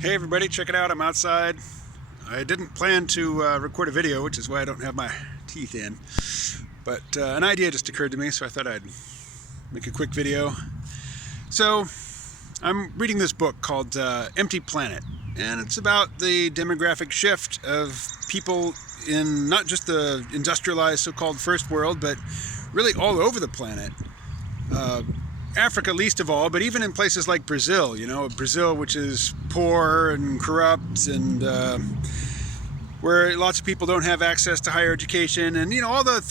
Hey everybody, check it out. I'm outside. I didn't plan to record a video, which is why I don't have my teeth in. But an idea just occurred to me, so I thought I'd make a quick video. So I'm reading this book called Empty Planet, and it's about the demographic shift of people in not just the industrialized so-called first world, but really all over the planet. Africa least of all, but even in places like Brazil, Brazil which is poor and corrupt and where lots of people don't have access to higher education and, all the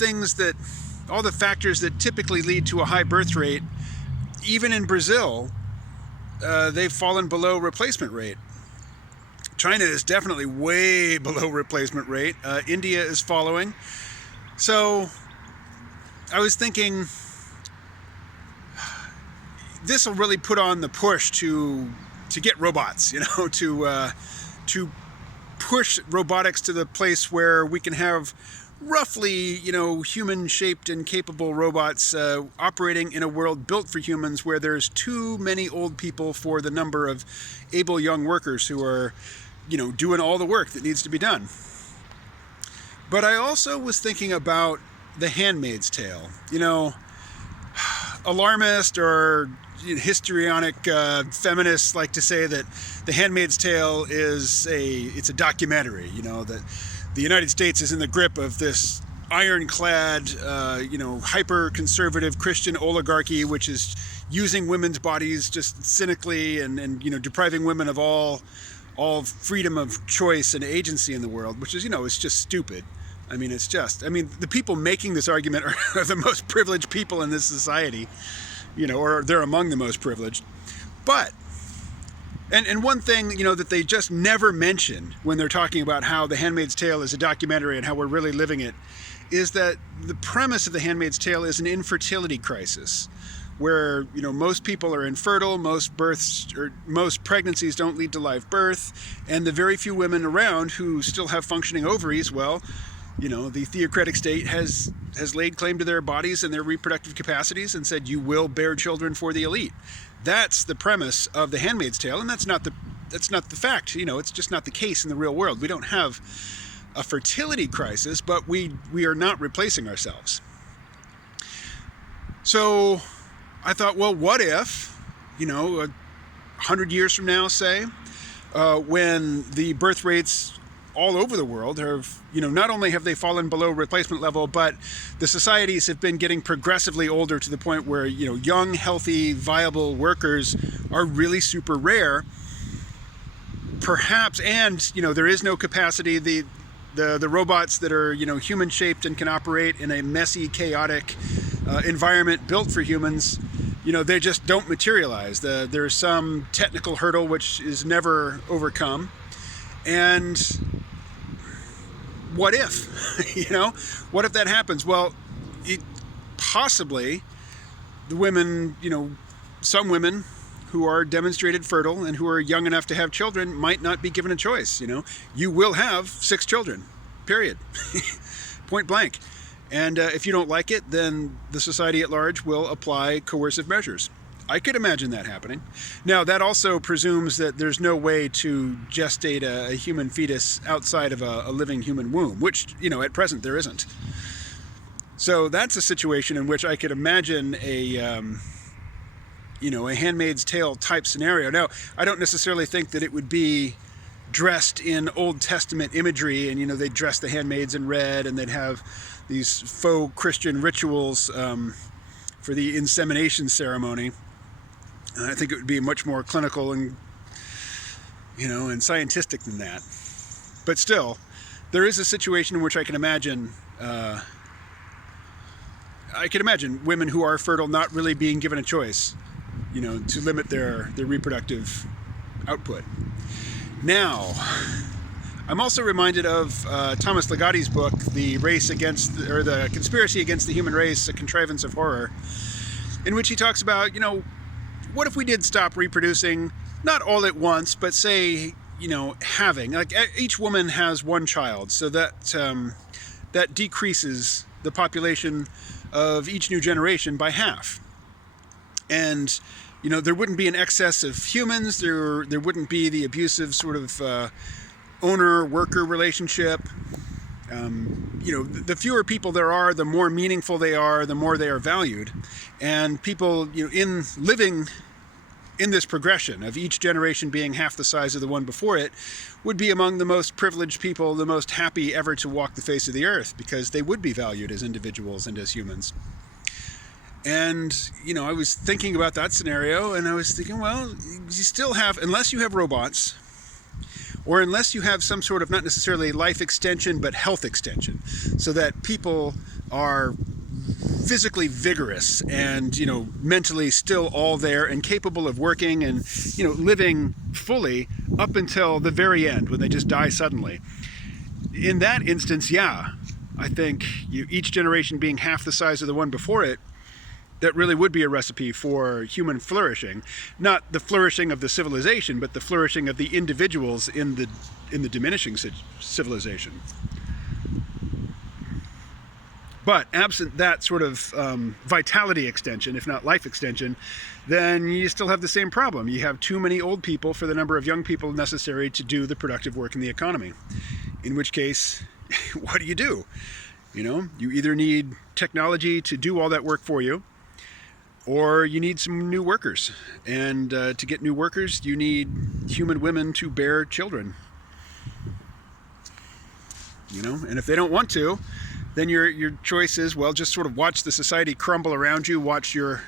factors that typically lead to a high birth rate, even in Brazil, they've fallen below replacement rate. China is definitely way below replacement rate. India is following. So I was thinking, this will really put on the push to get robots, to push robotics to the place where we can have roughly, human-shaped and capable robots operating in a world built for humans where there's too many old people for the number of able young workers who are, doing all the work that needs to be done. But I also was thinking about The Handmaid's Tale. Alarmist or histrionic feminists like to say that The Handmaid's Tale is a documentary, that the United States is in the grip of this ironclad, hyper-conservative Christian oligarchy, which is using women's bodies just cynically and depriving women of all freedom of choice and agency in the world, which is, it's just stupid. The people making this argument are the most privileged people in this society, or they're among the most privileged. But, and one thing, that they just never mention when they're talking about how The Handmaid's Tale is a documentary and how we're really living it, is that the premise of The Handmaid's Tale is an infertility crisis, where, most people are infertile, most pregnancies don't lead to live birth, and the very few women around who still have functioning ovaries, well, the theocratic state has laid claim to their bodies and their reproductive capacities and said, you will bear children for the elite. That's the premise of The Handmaid's Tale, and that's not the fact. It's just not the case in the real world. We don't have a fertility crisis, but we are not replacing ourselves. So I thought, well, what if, 100 years from now, say, when the birth rates all over the world have, not only have they fallen below replacement level, but the societies have been getting progressively older to the point where, young, healthy, viable workers are really super rare. Perhaps, and, there is no capacity. The robots that are, human-shaped and can operate in a messy, chaotic environment built for humans, they just don't materialize. There's some technical hurdle which is never overcome. And what if, what if that happens? Well, possibly the women, some women who are demonstrated fertile and who are young enough to have children might not be given a choice. You will have 6 children, period, point blank. And if you don't like it, then the society at large will apply coercive measures. I could imagine that happening. Now, that also presumes that there's no way to gestate a human fetus outside of a living human womb, which, at present there isn't. So that's a situation in which I could imagine a Handmaid's Tale type scenario. Now, I don't necessarily think that it would be dressed in Old Testament imagery and, they'd dress the handmaids in red and they'd have these faux Christian rituals for the insemination ceremony. I think it would be much more clinical and, and scientific than that. But still, there is a situation in which I can imagine women who are fertile not really being given a choice, to limit their reproductive output. Now, I'm also reminded of Thomas Ligotti's book, The Conspiracy Against the Human Race, A Contrivance of Horror, in which he talks about, what if we did stop reproducing, not all at once, but say, having, like each woman has 1 child, so that decreases the population of each new generation by half. And there wouldn't be an excess of humans. There wouldn't be the abusive sort of owner-worker relationship. The fewer people there are, the more meaningful they are, the more they are valued. And people, in living in this progression of each generation being half the size of the one before it, would be among the most privileged people, the most happy ever to walk the face of the earth, because they would be valued as individuals and as humans. And, I was thinking about that scenario, and I was thinking, well, you still have, unless you have robots, or unless you have some sort of, not necessarily life extension, but health extension, so that people are physically vigorous and, mentally still all there and capable of working and, living fully up until the very end when they just die suddenly. In that instance, yeah, I think each generation being half the size of the one before it, that really would be a recipe for human flourishing. Not the flourishing of the civilization, but the flourishing of the individuals in the diminishing civilization. But absent that sort of vitality extension, if not life extension, then you still have the same problem. You have too many old people for the number of young people necessary to do the productive work in the economy. In which case, what do? You either need technology to do all that work for you, or you need some new workers. And to get new workers, you need human women to bear children. And if they don't want to, then your choice is, well, just sort of watch the society crumble around you, watch your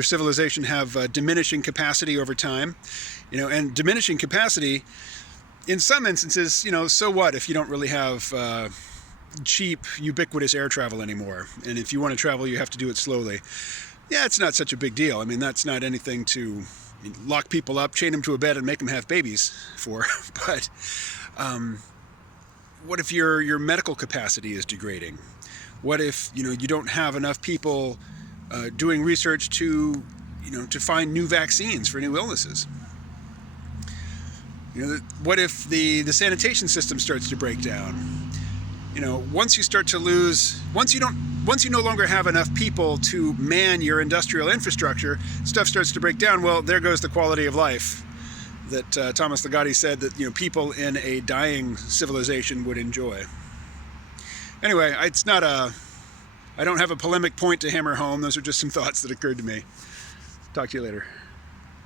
civilization have diminishing capacity over time. And diminishing capacity, in some instances, so what if you don't really have cheap, ubiquitous air travel anymore? And if you want to travel, you have to do it slowly. Yeah, it's not such a big deal. I mean, that's not anything to lock people up, chain them to a bed, and make them have babies for. But what if your medical capacity is degrading? What if you don't have enough people doing research to find new vaccines for new illnesses? What if the sanitation system starts to break down? Once you start to lose, once you no longer have enough people to man your industrial infrastructure, stuff starts to break down. Well, there goes the quality of life that Thomas Ligotti said that people in a dying civilization would enjoy. Anyway, I don't have a polemic point to hammer home. Those are just some thoughts that occurred to me. Talk to you later.